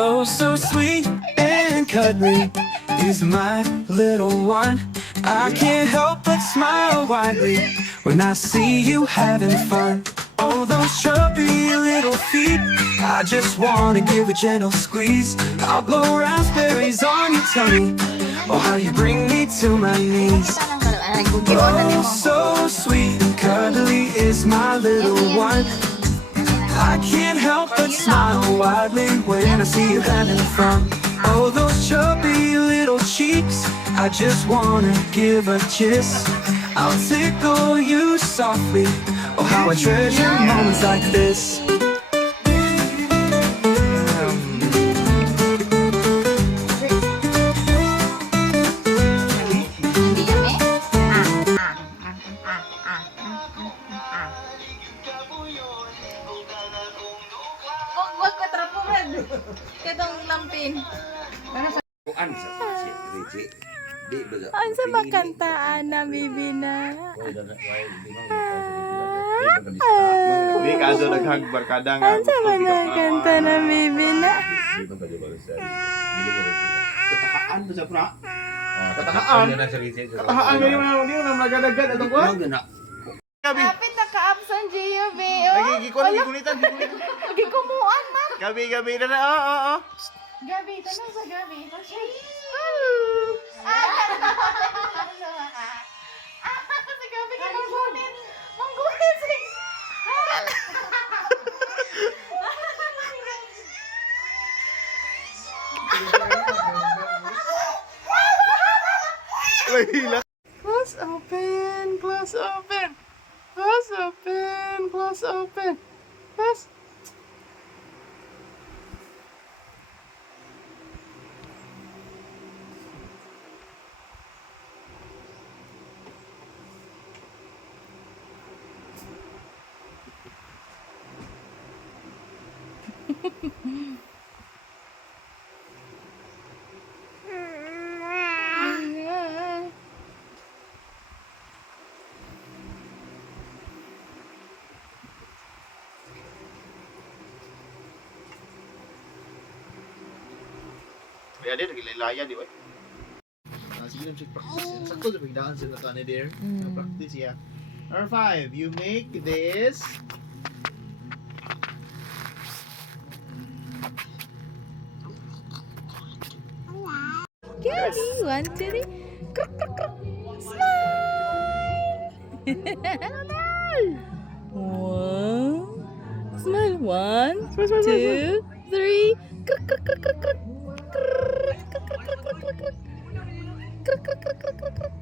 Oh, so sweet and cuddly is my little one. I can't help but smile widely when I see you having fun. Oh, those chubby little feet, I just wanna give a gentle squeeze. I'll blow raspberries on your tummy. Oh, how you bring me to my knees. Oh, so sweet and cuddly is my little one. I can't help but smile widely when I see you having fun. Oh, those chubby little cheeks, I just wanna give a kiss. I'll tickle you softly. Oh, how I treasure moments like this. Wag ko trapo red. Katong lampin. Kuan sa si Riji. Di ba? Ang sa makantaan na bibi na. Di kaso naghag barkada nga. Ang sa manakanta na bibi na. Katahaan to sa pra. Katahaan. Katahaan ngayon na magadagan atong kuan. Gabi. Kapit na ka-absent GUB. Gikulitan. Gikumuan man. Gabi na na. Oo. Gabi, tanong sa Gabi. Sa Gabi ka manggunit. Manggunit si... Lahila. Close open, close open. Close open, close open. Close. Kaya din nagilaya di ba? Sige lang check practice. Sakto sa pagdaan sila tani there. Practice ya. Number 5, you make this Gabby, 1, 2, 3. Kruk, kruk, kruk. Smile! One. Smile. 1, 2, 3. Kruk, kruk, kruk, kruk, kruk. Kruk, kruk, kruk, kruk, kruk, kruk, kruk. Kruk, kruk, kruk, kruk, kruk, kruk.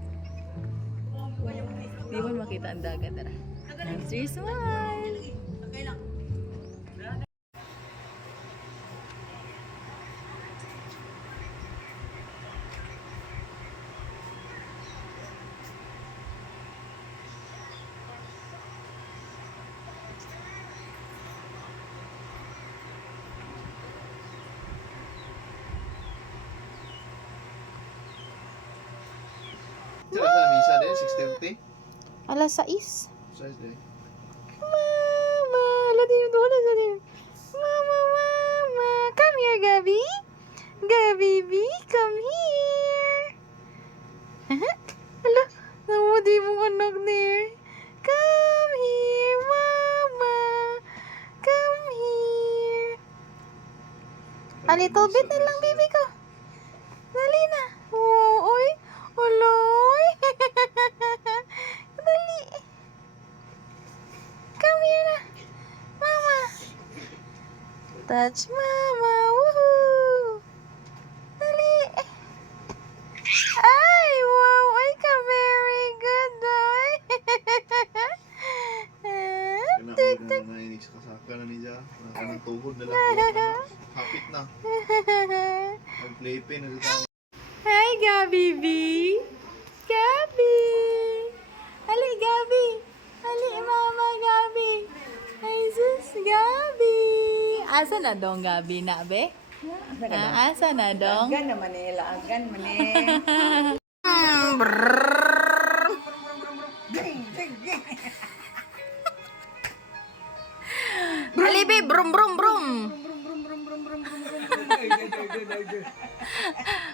Di mo makita ang dagat, tara. 1, 3, smile! sila sa misa din 6:30. Alas 6. Size din. Mama, latin yung doon, latin. Mama, come here, Gabi. Gabi, come here. Hala, namudi mong anak there. Come here, Mama. Come here. A little bit na lang, baby ko. Dali na. Oh, oy. Oloy. Dali. Come here na. Mama. Touch Mama. Woohoo. Dali. Ay, wow. Ay ka, very good, boy. Tik, tik. Na inig sa kasaka na niya. Kanang tuhod na lang. Hapit na. Mag-play pen na dito. Hi, Gabi B. Gabi. Ali, Gabi. Ali, Mama, Gabi. Ay, sus, Gabi. Asa na dong, Gabi na, be? Asa na dong? Agan naman eh, laagan man eh. Ali, be, brum, brum, brum.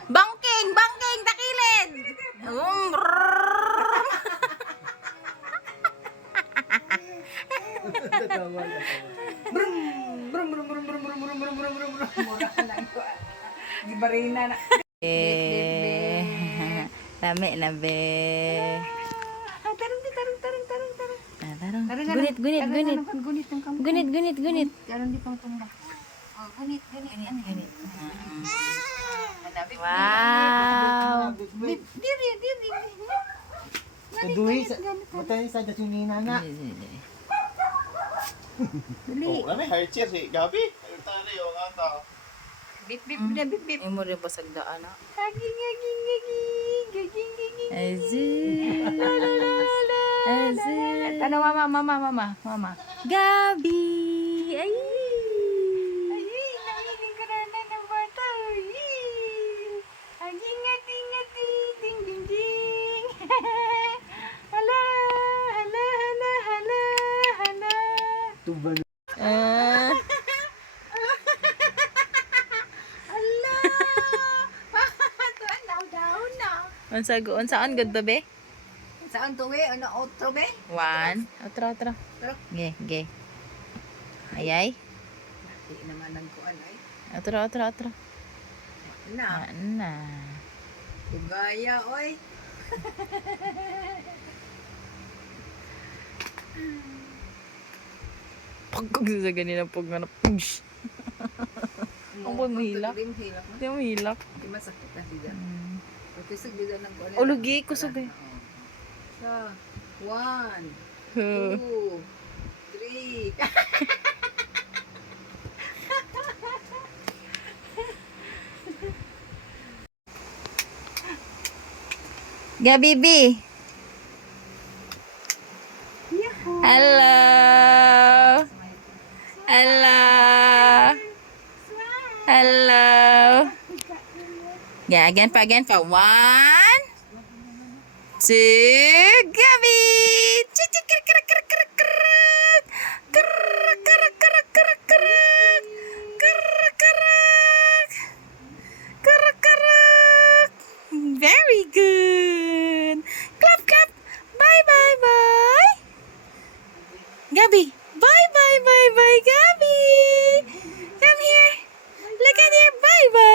Bangking! Bangking! Takilid! Mura ka lang ko. Gibarina na. Lami na be. Tarong. Tarong. Gunit. Gunit ang kamay. Gunit. Karon di pang tumba. Oh, gunit. Wow. Diri. Duhi sa matay sa datunina na. Oh, ano high chair si Gabi? Ayun tayo yung ata. Bip. Imo rin basag daan na. Gaging. Azul. Ano mama. Gabi. Ay. Ay, nahiling ka na ng bata. Aging. Ding. Hala. Ah. Hala. Daw na. Unsaan gud ba be? Saan to we? Ano outro be? One. Otro. Tara. Ge. Ayay. Di naman nagkuan ay. Otro. Na. Na. Ugaya oy. Pagkag sa ganina pag nga na push. Ang boy mahilak. Di mahilak mo. Di mo hilak. Di masakit na siya. Kusog din ng kuan. O lugi, kusog eh. So, 1, Huh. 2, 3. Gabi B. Hello. Yeah, again pa. 1, 2, Gabi. Very good. Clap. Bye. Gabi. Bye, Gabi. Come here. Look at here. Bye. Bye.